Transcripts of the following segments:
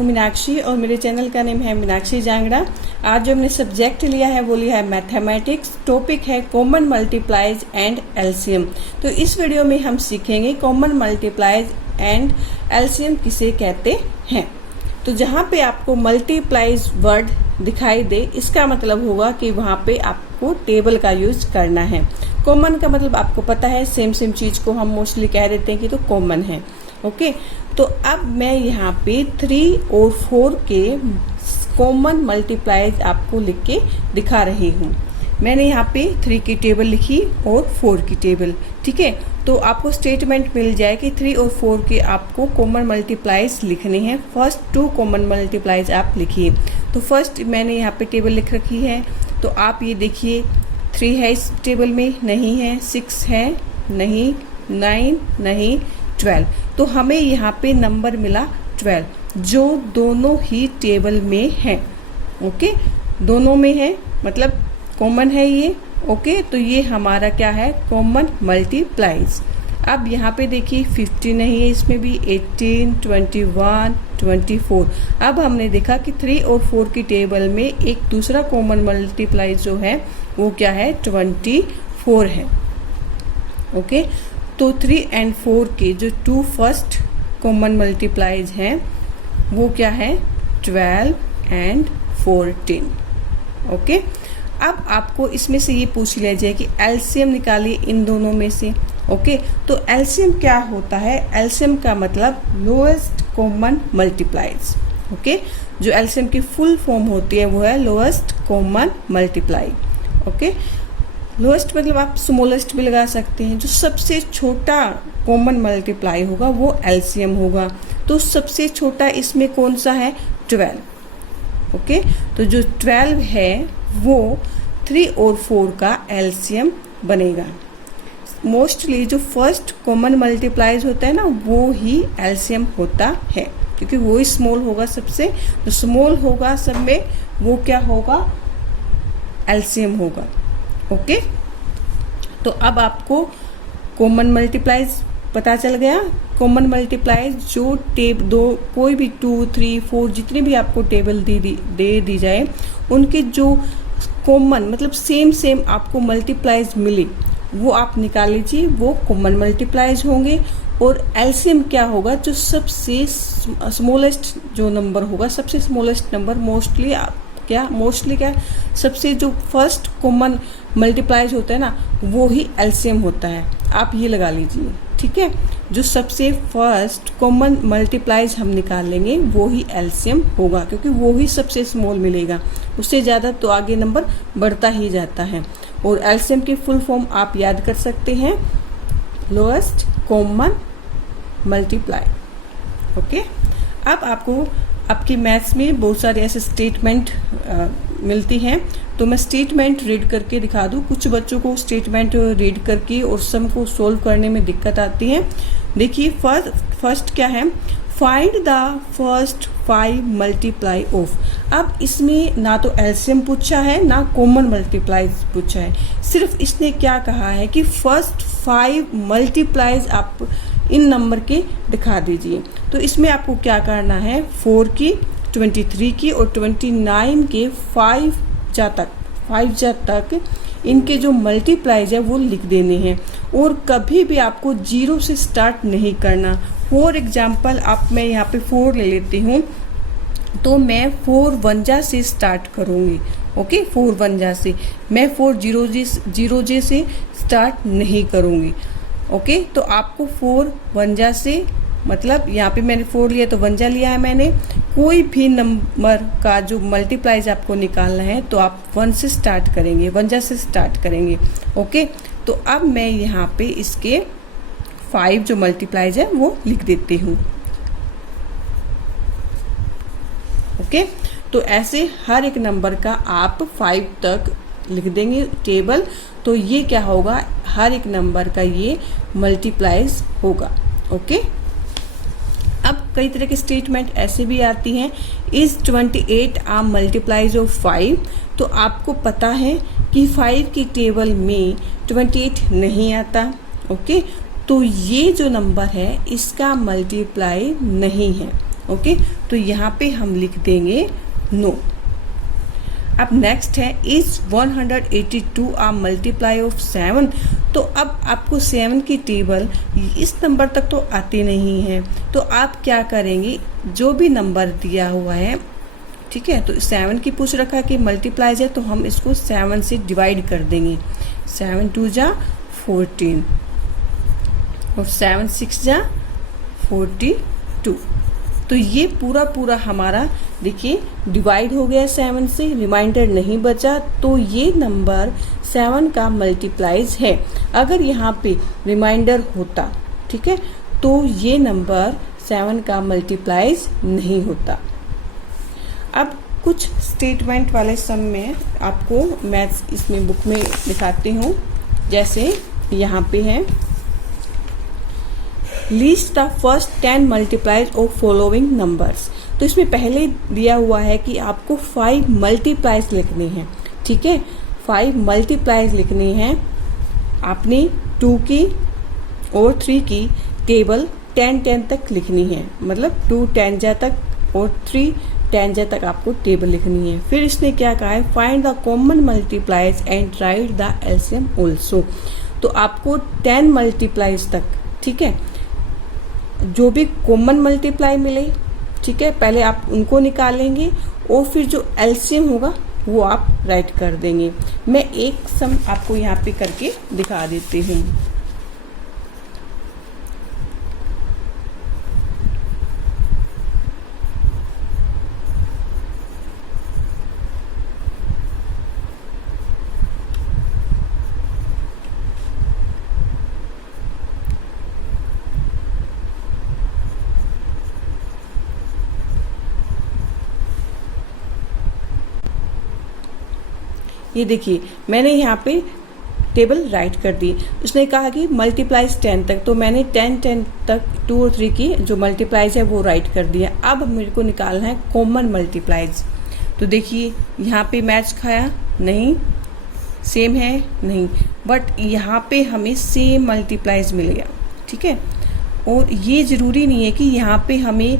हूँ मीनाक्षी और मेरे चैनल का नेम है मीनाक्षी जांगड़ा। आज जो हमने सब्जेक्ट लिया है वो लिया है मैथमेटिक्स। टॉपिक है कॉमन मल्टीप्लाइज एंड एलसीएम। तो इस वीडियो में हम सीखेंगे कॉमन मल्टीप्लाइज एंड एलसीएम किसे कहते हैं। तो जहाँ पे आपको मल्टीप्लाइज वर्ड दिखाई दे इसका मतलब होगा कि वहाँ पे आपको टेबल का यूज करना है। कॉमन का मतलब आपको पता है, सेम चीज़ को हम मोस्टली कह देते हैं कि तो कॉमन है। ओके, तो अब मैं यहाँ पे 3 और 4 के कॉमन मल्टीप्लाइज आपको लिख के दिखा रही हूँ। मैंने यहाँ पे 3 की टेबल लिखी और 4 की टेबल, ठीक है। तो आपको स्टेटमेंट मिल जाए कि 3 और 4 के आपको कॉमन मल्टीप्लाइज लिखने हैं। फर्स्ट 2 कॉमन मल्टीप्लाइज आप लिखिए। तो फर्स्ट मैंने यहाँ पे टेबल लिख रखी है, तो आप ये देखिए 3 है इस टेबल में, नहीं है, 6 है, नहीं, 9 नहीं, 12। तो हमें यहाँ पे नंबर मिला 12 जो दोनों ही टेबल में है। ओके, दोनों में है मतलब कॉमन है ये। ओके, तो ये हमारा क्या है, कॉमन मल्टीप्लाइज। अब यहाँ पे देखिए 50 नहीं है इसमें भी, 18, 21, 24। अब हमने देखा कि 3 और 4 की टेबल में एक दूसरा कॉमन मल्टीप्लाइज जो है वो क्या है, 24 है। ओके, तो 3 एंड 4 के जो 2 फर्स्ट कॉमन मल्टीप्लाइज हैं वो क्या है, 12 एंड 14। ओके, अब आपको इसमें से ये पूछ लिया जाए कि एलसीएम निकालिए इन दोनों में से। ओके, तो एलसीएम क्या होता है, एलसीएम का मतलब लोएस्ट कॉमन मल्टीप्लाइज। ओके, जो एलसीएम की फुल फॉर्म होती है वो है lowest common multiply. Okay, lowest मतलब आप स्मॉलेस्ट भी लगा सकते हैं। जो सबसे छोटा कॉमन मल्टीप्लाई होगा वो एलसीएम होगा। तो सबसे छोटा इसमें कौन सा है, 12। ओके, तो जो 12 है वो 3 और 4 का एलसीएम बनेगा। मोस्टली जो फर्स्ट कॉमन मल्टीप्लाइज होता है ना वो ही एलसीएम होता है, क्योंकि वो ही स्मॉल होगा सबसे। जो स्मॉल होगा सब में वो क्या होगा, एलसीएम होगा। ओके, तो अब आपको कॉमन मल्टीप्लाइज पता चल गया। कॉमन मल्टीप्लाइज जो कोई भी 2, 3, 4 जितनी भी आपको टेबल दे दी जाए उनके जो कॉमन मतलब सेम आपको मल्टीप्लाइज मिले वो आप निकाल लीजिए, वो कॉमन मल्टीप्लाइज होंगे। और एलसीएम क्या होगा, जो सबसे स्मॉलेस्ट जो नंबर होगा, सबसे स्मॉलेस्ट नंबर मोस्टली क्या सबसे जो फर्स्ट कॉमन मल्टीप्लाइज होता है ना वो ही एलसीएम होता है। आप ये लगा लीजिए, ठीक है। जो सबसे फर्स्ट कॉमन मल्टीप्लाइज हम निकाल लेंगे वो ही एलसीएम होगा, क्योंकि वो ही सबसे स्मॉल मिलेगा। उससे ज़्यादा तो आगे नंबर बढ़ता ही जाता है। और एलसीएम की फुल फॉर्म आप याद कर सकते हैं, लोएस्ट कॉमन मल्टीप्लाई। ओके, अब आपको आपकी मैथ्स में बहुत सारे ऐसे स्टेटमेंट मिलती हैं, तो मैं स्टेटमेंट रीड करके दिखा दूँ। कुछ बच्चों को स्टेटमेंट रीड करके और सम को सोल्व करने में दिक्कत आती है। देखिए फर्स्ट क्या है, find the first 5 multiply of. अब इसमें ना तो एलसीएम पूछा है ना कॉमन मल्टीप्लाइज पूछा है, सिर्फ इसने क्या कहा है कि फर्स्ट 5 मल्टीप्लाइज आप इन नंबर के दिखा दीजिए। तो इसमें आपको क्या करना है, 4 की, 23 की और 29 के 5 जा तक इनके जो मल्टीप्लाइज है वो लिख देने हैं। और कभी भी आपको 0 से स्टार्ट नहीं करना। फॉर एग्जाम्पल मैं यहाँ पे 4 ले लेती हूँ, तो मैं 4 वंजा से स्टार्ट करूँगी। ओके, 4 वंजा से, मैं 4 जीरो जे से स्टार्ट नहीं करूँगी। ओके, तो आपको 4 वंजा से मतलब यहाँ पे मैंने 4 लिया तो वंजा लिया है मैंने। कोई भी नंबर का जो मल्टीप्लाइज आपको निकालना है तो आप 1 से स्टार्ट करेंगे, वंजा से स्टार्ट करेंगे। ओके, तो अब मैं यहाँ पे इसके 5 जो मल्टीप्लाइज है वो लिख देती हूँ। ओके, तो ऐसे हर एक नंबर का आप 5 तक लिख देंगे टेबल, तो ये क्या होगा, हर एक नंबर का ये मल्टीप्लाइज होगा। ओके, अब कई तरह के स्टेटमेंट ऐसे भी आती हैं, इज 28 आ मल्टीप्लाइज ऑफ 5। तो आपको पता है कि 5 की टेबल में 28 नहीं आता। ओके, तो ये जो नंबर है इसका मल्टीप्लाई नहीं है। ओके, तो यहाँ पे हम लिख देंगे नो। अब नेक्स्ट है इज 182 आ मल्टीप्लाई ऑफ 7। तो अब आपको 7 की टेबल इस नंबर तक तो आती नहीं है, तो आप क्या करेंगे, जो भी नंबर दिया हुआ है, ठीक है, तो 7 की पूछ रखा कि मल्टीप्लाइज है, तो हम इसको 7 से डिवाइड कर देंगे। 7 2 जा 14 और 7 6 जा 42। तो ये पूरा हमारा देखिए डिवाइड हो गया 7 से, रिमाइंडर नहीं बचा, तो ये नंबर 7 का मल्टीप्लाइज है। अगर यहाँ पे रिमाइंडर होता, ठीक है, तो ये नंबर 7 का मल्टीप्लाइज नहीं होता। अब कुछ स्टेटमेंट वाले सम में आपको मैथ्स इसमें बुक में दिखाती हूँ। जैसे यहाँ पे है list the first 10 multiplies of following numbers. तो इसमें पहले दिया हुआ है कि आपको 5 मल्टीप्लाइज लिखने हैं, ठीक है, 5 मल्टीप्लाइज लिखने हैं। आपने 2 की और 3 की टेबल 10 तक लिखनी है, मतलब 2 10 जा तक और 3 10 जा तक आपको टेबल लिखनी है। फिर इसने क्या कहा है, find the common multiplies and right the LCM also. तो आपको 10 मल्टीप्लाइज तक, ठीक है, जो भी कॉमन मल्टीप्लाई मिले, ठीक है, पहले आप उनको निकालेंगे और फिर जो एलसीएम होगा वो आप राइट कर देंगे। मैं एक सम आपको यहाँ पे करके दिखा देती हूँ। ये देखिए मैंने यहाँ पे टेबल राइट कर दी। उसने कहा कि मल्टीप्लाइज 10 तक, तो मैंने 10 तक 2 और 3 की जो मल्टीप्लाइज है वो राइट कर दिया। अब मेरे को निकालना है कॉमन मल्टीप्लाइज। तो देखिए यहाँ पे मैच खाया नहीं, सेम है नहीं, बट यहाँ पे हमें सेम मल्टीप्लाइज मिल गया, ठीक है। और ये ज़रूरी नहीं है कि यहाँ पे हमें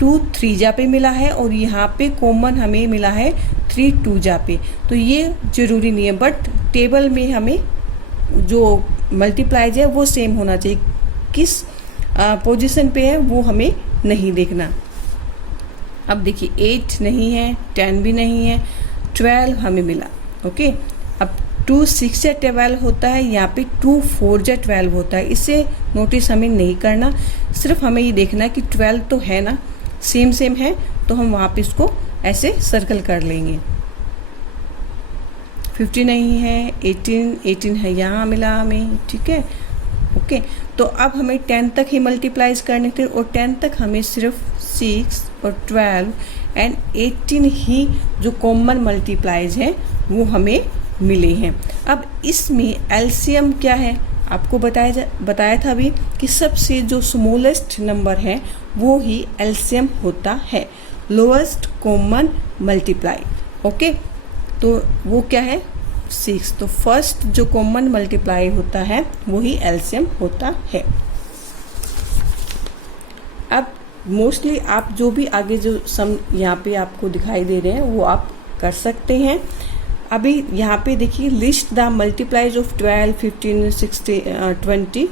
2 3 जा पे मिला है और यहाँ पे कॉमन हमें मिला है 3 2 जा पे, तो ये ज़रूरी नहीं है, बट टेबल में हमें जो मल्टीप्लाइज है वो सेम होना चाहिए। किस पोजीशन पे है वो हमें नहीं देखना। अब देखिए 8 नहीं है, 10 भी नहीं है, 12 हमें मिला, ओके। अब 2 6 या 12 होता है, यहाँ पे 2 4 या 12 होता है, इसे नोटिस हमें नहीं करना, सिर्फ हमें ये देखना है कि 12 तो है ना, सेम है, तो हम वहाँ पे इसको ऐसे सर्कल कर लेंगे। 50 नहीं है, 18 है, यहाँ मिला हमें, ठीक है, ओके। तो अब हमें 10 तक ही मल्टीप्लाइज करने थे और 10 तक हमें सिर्फ 6 और 12 एंड 18 ही जो कॉमन मल्टीप्लाइज है वो हमें मिले हैं। अब इसमें एलसीएम क्या है आपको बताया था अभी कि सबसे जो स्मॉलेस्ट नंबर है वो ही एलसीएम होता है, लोएस्ट कॉमन मल्टीप्लाई, ओके। तो वो क्या है 6, तो फर्स्ट जो कॉमन मल्टीप्लाई होता है वो ही एलसीएम होता है। अब मोस्टली आप जो भी आगे जो सम यहाँ पे आपको दिखाई दे रहे हैं वो आप कर सकते हैं। अभी यहाँ पे देखिए list the multiples of 12 15 16 20,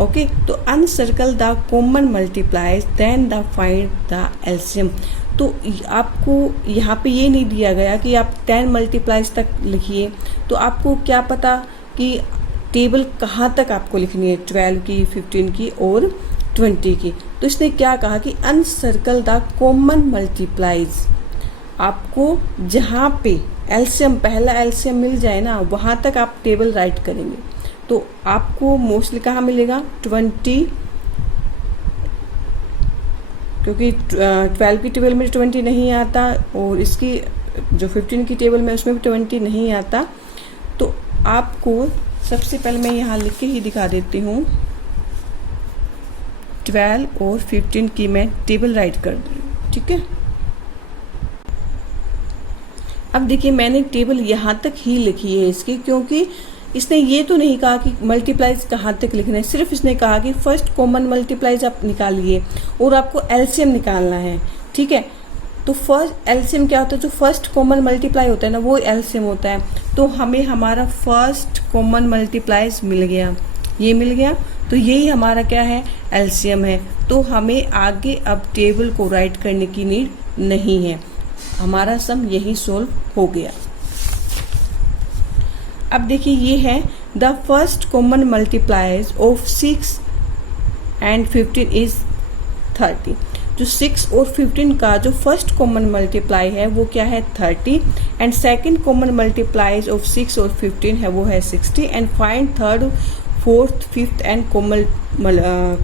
okay. तो uncircle the common multiples then the find the LCM. तो आपको यहाँ पे ये नहीं दिया गया कि आप 10 मल्टीप्लाइज तक लिखिए, तो आपको क्या पता कि टेबल कहाँ तक आपको लिखनी है, 12 की 15 की और 20 की। तो इसने क्या कहा कि अनसर्कल द कॉमन मल्टीप्लाइज, आपको जहाँ पे एलसीएम पहला एलसीएम मिल जाए ना वहाँ तक आप टेबल राइट करेंगे। तो आपको मोस्टली कहाँ मिलेगा 20, क्योंकि 12 की टेबल में 20 नहीं आता और इसकी जो 15 की टेबल में उसमें भी 20 नहीं आता। तो आपको सबसे पहले मैं यहाँ लिख के ही दिखा देती हूँ, 12 और 15 की मैं टेबल राइट कर दी, ठीक है। अब देखिए मैंने टेबल यहाँ तक ही लिखी है इसकी, क्योंकि इसने ये तो नहीं कहा कि मल्टीप्लाइज कहाँ तक लिखना है, सिर्फ इसने कहा कि फर्स्ट कॉमन मल्टीप्लाइज आप निकालिए और आपको एलसीएम निकालना है। ठीक है, तो फर्स्ट एलसीएम क्या होता है, जो फर्स्ट कॉमन मल्टीप्लाई होता है ना वो एलसीएम होता है। तो हमें हमारा फर्स्ट कॉमन मल्टीप्लाइज मिल गया, ये मिल गया, तो यही हमारा क्या है, एलसीएम है। तो हमें आगे अब टेबल को राइट करने की नीड नहीं है, हमारा सम यही सोल्व हो गया। अब देखिए ये है the first common multiplies of 6 and 15 is 30। जो 6 और 15 का जो फर्स्ट कॉमन मल्टीप्लाई है वो क्या है, 30, and second common multiplies of 6 और 15 है वो है 60, and find third, fourth, fifth and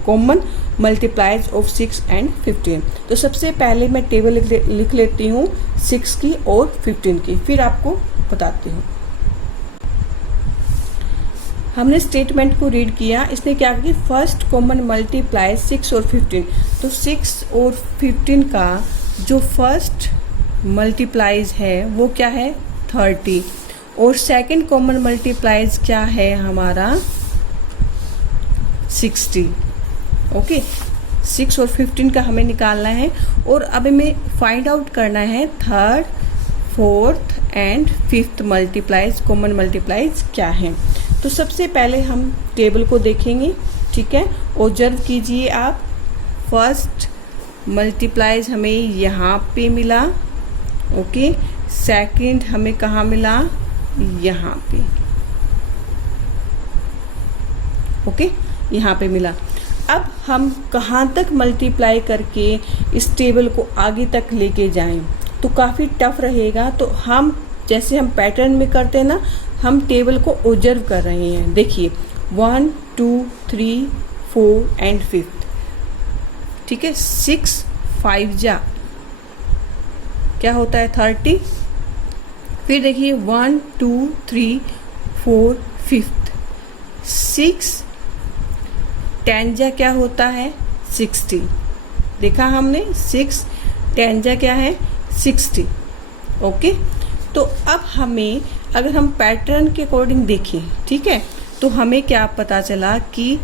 common multiplies of 6 and 15। तो सबसे पहले मैं टेबल लिख लेती हूँ 6 की और 15 की, फिर आपको बताती हूँ। हमने स्टेटमेंट को रीड किया, इसने क्या किया, फर्स्ट कॉमन मल्टीप्लाई 6 और 15। तो 6 और 15 का जो फर्स्ट मल्टीप्लाइज है वो क्या है, 30, और सेकंड कॉमन मल्टीप्लाइज क्या है हमारा, 60। ओके, 6 और 15 का हमें निकालना है, और अब हमें फाइंड आउट करना है third, fourth and fifth multiplies, common multiplies क्या है। तो सबसे पहले हम टेबल को देखेंगे। ठीक है, ऑब्जर्व कीजिए आप, फर्स्ट मल्टीप्लाइज हमें यहाँ पे मिला, ओके, सेकंड हमें कहाँ मिला, यहाँ पे, ओके, यहाँ पे मिला। अब हम कहाँ तक मल्टीप्लाई करके इस टेबल को आगे तक लेके जाएं तो काफ़ी टफ रहेगा। तो हम जैसे हम पैटर्न में करते हैं ना, हम टेबल को ऑब्जर्व कर रहे हैं। देखिए 1 2 3 4 एंड 5, ठीक है, 6 5 जा क्या होता है, 30। फिर देखिए 1 2 3 4 5, 6 10 जा क्या होता है, 60। देखा हमने, 6 10 जा क्या है, 60। ओके, तो अब हमें अगर हम पैटर्न के अकॉर्डिंग देखें, ठीक है, तो हमें क्या पता चला कि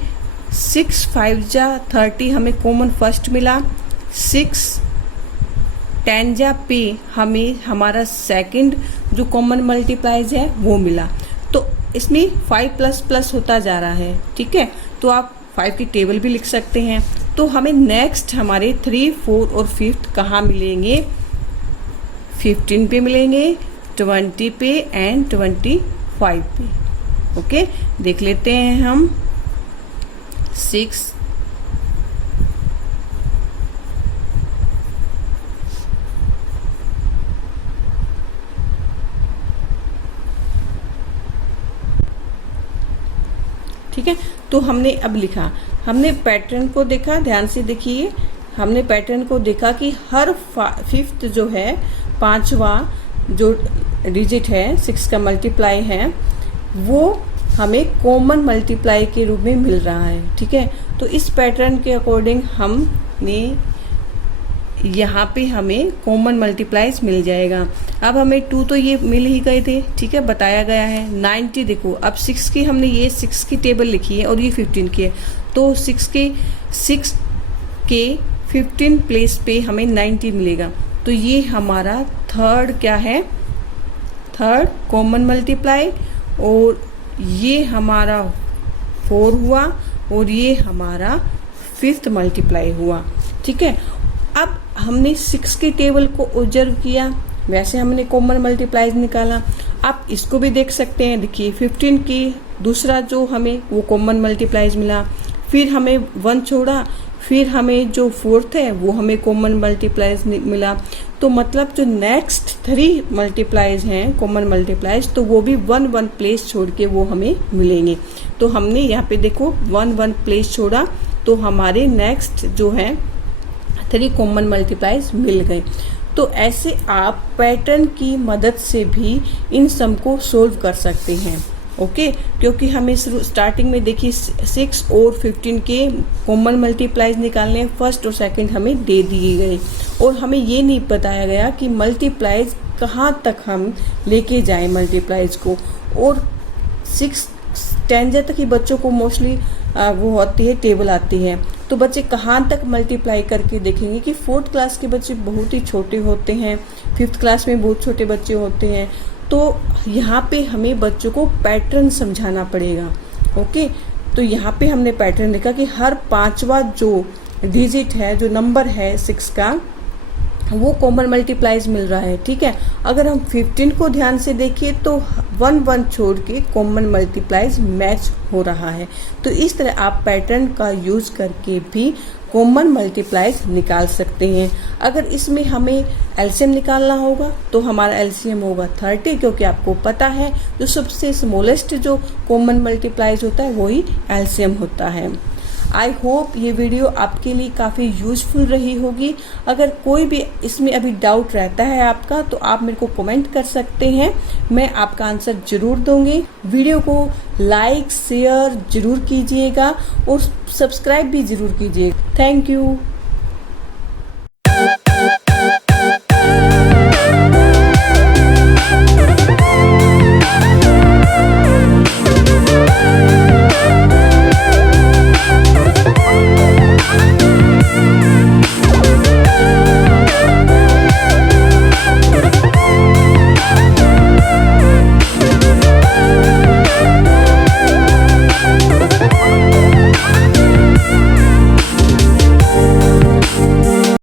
6 5 जा 30 हमें कॉमन फर्स्ट मिला, 6 10 जा पे हमें हमारा सेकंड जो कॉमन मल्टीप्लाइज है वो मिला। तो इसमें 5 प्लस प्लस होता जा रहा है। ठीक है, तो आप 5 की टेबल भी लिख सकते हैं। तो हमें नेक्स्ट हमारे 3 4 और 5 कहाँ मिलेंगे, 15 पे मिलेंगे, 20 पे एंड 25 पे। ओके, देख लेते हैं हम 6 ठीक है, तो हमने अब लिखा, हमने पैटर्न को देखा, ध्यान से देखिए, हमने पैटर्न को देखा कि हर फिफ्थ जो है, पांचवा जो डिजिट है 6 का मल्टीप्लाई है वो हमें कॉमन मल्टीप्लाई के रूप में मिल रहा है। ठीक है, तो इस पैटर्न के अकॉर्डिंग हमने यहाँ पे हमें कॉमन मल्टीप्लाइज मिल जाएगा। अब हमें 2 तो ये मिल ही गए थे, ठीक है, बताया गया है। 90 देखो, अब 6 की हमने ये 6 की टेबल लिखी है और ये 15 की है, तो 6 के 15 प्लेस पे हमें 90 मिलेगा। तो ये हमारा थर्ड क्या है, थर्ड कॉमन मल्टीप्लाई, और ये हमारा 4 हुआ और ये हमारा 5th मल्टीप्लाई हुआ। ठीक है, अब हमने 6 की टेबल को ऑब्जर्व किया, वैसे हमने कॉमन मल्टीप्लाइज निकाला। आप इसको भी देख सकते हैं, देखिए 15 की दूसरा जो हमें वो कॉमन मल्टीप्लाइज मिला, फिर हमें 1 छोड़ा, फिर हमें जो 4th है वो हमें कॉमन मल्टीप्लाइज मिला। तो मतलब जो नेक्स्ट 3 मल्टीप्लाइज हैं कॉमन मल्टीप्लाइज, तो वो भी 1 1 प्लेस छोड़ के वो हमें मिलेंगे। तो हमने यहाँ पे देखो 1 1 प्लेस छोड़ा, तो हमारे नेक्स्ट जो है 3 कॉमन मल्टीप्लाइज मिल गए। तो ऐसे आप पैटर्न की मदद से भी इन सम को सोल्व कर सकते हैं। ओके, क्योंकि हमें स्टार्टिंग में देखिए 6 और 15 के कॉमन मल्टीप्लाइज निकालने, फर्स्ट और सेकंड हमें दे दिए गए, और हमें ये नहीं बताया गया कि मल्टीप्लाइज कहाँ तक हम लेके जाएं मल्टीप्लाइज को। और 6 10 तक ही बच्चों को मोस्टली वो होती है, टेबल आती है। तो बच्चे कहाँ तक मल्टीप्लाई करके देखेंगे कि 4th क्लास के बच्चे बहुत ही छोटे होते हैं, 5th क्लास में बहुत छोटे बच्चे होते हैं। तो यहाँ पे हमें बच्चों को पैटर्न समझाना पड़ेगा। ओके, तो यहाँ पे हमने पैटर्न देखा कि हर 5वां जो डिजिट है, जो नंबर है 6 का, वो कॉमन मल्टीप्लाइज मिल रहा है। ठीक है, अगर हम 15 को ध्यान से देखिए तो 1 छोड़ के कॉमन मल्टीप्लाइज मैच हो रहा है। तो इस तरह आप पैटर्न का यूज करके भी कॉमन मल्टीप्लाइज निकाल सकते हैं। अगर इसमें हमें एलसीएम निकालना होगा तो हमारा एलसीएम होगा 30, क्योंकि आपको पता है जो सबसे स्मॉलेस्ट जो कॉमन मल्टीप्लाइज होता है वही एलसीएम होता है। आई होप ये वीडियो आपके लिए काफ़ी यूजफुल रही होगी। अगर कोई भी इसमें अभी डाउट रहता है आपका तो आप मेरे को कमेंट कर सकते हैं, मैं आपका आंसर जरूर दूंगी। वीडियो को लाइक शेयर जरूर कीजिएगा और सब्सक्राइब भी जरूर कीजिएगा। Thank you.